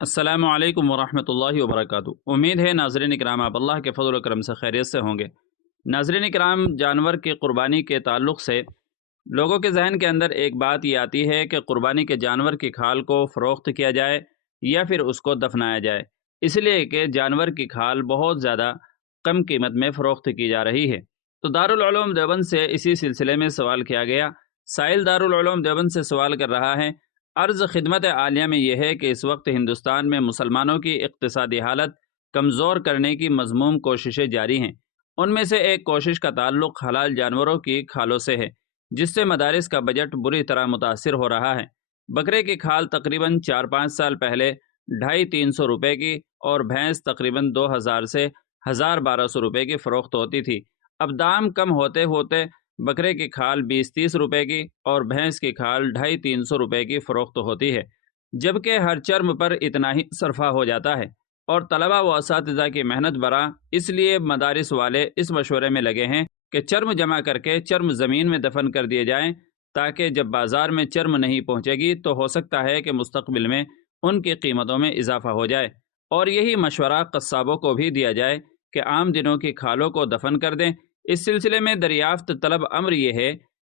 السلام علیکم ورحمۃ اللہ وبرکاتہ۔ امید ہے ناظرین کرام آپ اللہ کے فضل و کرم سے خیریت سے ہوں گے۔ ناظرین کرام، جانور کی قربانی کے تعلق سے لوگوں کے ذہن کے اندر ایک بات یہ آتی ہے کہ قربانی کے جانور کی کھال کو فروخت کیا جائے یا پھر اس کو دفنایا جائے، اس لیے کہ جانور کی کھال بہت زیادہ کم قیمت میں فروخت کی جا رہی ہے۔ تو دارالعلوم دیوبند سے اسی سلسلے میں سوال کیا گیا۔ سائل دارالعلوم دیوبند سے سوال کر رہا ہے، عرض خدمت عالیہ میں یہ ہے کہ اس وقت ہندوستان میں مسلمانوں کی اقتصادی حالت کمزور کرنے کی مذموم کوششیں جاری ہیں۔ ان میں سے ایک کوشش کا تعلق حلال جانوروں کی کھالوں سے ہے، جس سے مدارس کا بجٹ بری طرح متاثر ہو رہا ہے۔ بکرے کی کھال تقریباً 4-5 سال پہلے 250-300 روپے کی اور بھینس تقریباً 2000 سے 1200 روپے کی فروخت ہوتی تھی۔ اب دام کم ہوتے ہوتے بکرے کی کھال 20-30 روپے کی اور بھینس کی کھال 250-300 روپے کی فروخت ہوتی ہے، جبکہ ہر چرم پر اتنا ہی صرفہ ہو جاتا ہے اور طلبہ و اساتذہ کی محنت برا۔ اس لیے مدارس والے اس مشورے میں لگے ہیں کہ چرم جمع کر کے چرم زمین میں دفن کر دیے جائیں، تاکہ جب بازار میں چرم نہیں پہنچے گی تو ہو سکتا ہے کہ مستقبل میں ان کی قیمتوں میں اضافہ ہو جائے۔ اور یہی مشورہ قصابوں کو بھی دیا جائے کہ عام دنوں کی کھالوں کو دفن کر دیں۔ اس سلسلے میں دریافت طلب امر یہ ہے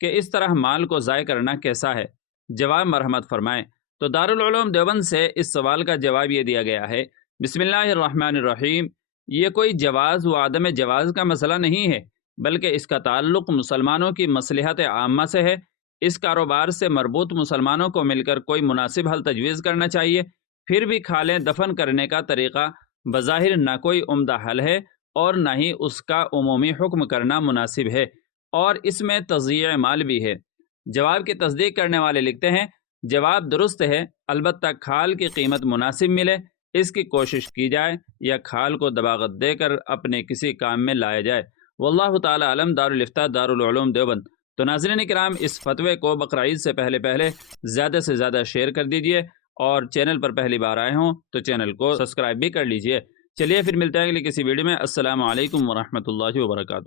کہ اس طرح مال کو ضائع کرنا کیسا ہے؟ جواب مرحمت فرمائیں۔ تو دارالعلوم دیوبند سے اس سوال کا جواب یہ دیا گیا ہے، بسم اللہ الرحمن الرحیم، یہ کوئی جواز و عدم جواز کا مسئلہ نہیں ہے، بلکہ اس کا تعلق مسلمانوں کی مصلحت عامہ سے ہے۔ اس کاروبار سے مربوط مسلمانوں کو مل کر کوئی مناسب حل تجویز کرنا چاہیے۔ پھر بھی کھالیں دفن کرنے کا طریقہ بظاہر نہ کوئی عمدہ حل ہے اور نہ ہی اس کا عمومی حکم کرنا مناسب ہے، اور اس میں تضییع مال بھی ہے۔ جواب کی تصدیق کرنے والے لکھتے ہیں، جواب درست ہے، البتہ کھال کی قیمت مناسب ملے اس کی کوشش کی جائے یا کھال کو دباغت دے کر اپنے کسی کام میں لایا جائے۔ واللہ تعالی علم۔ دارالفتاح دارالعلوم دیوبند۔ تو ناظرین کرام، اس فتوے کو بقرعید سے پہلے زیادہ سے زیادہ شیئر کر دیجئے، اور چینل پر پہلی بار آئے ہوں تو چینل کو سبسکرائب بھی کر لیجئے۔ چلیے پھر ملتے ہیں اگلی کسی ویڈیو میں۔ السلام علیکم ورحمۃ اللہ وبرکاتہ۔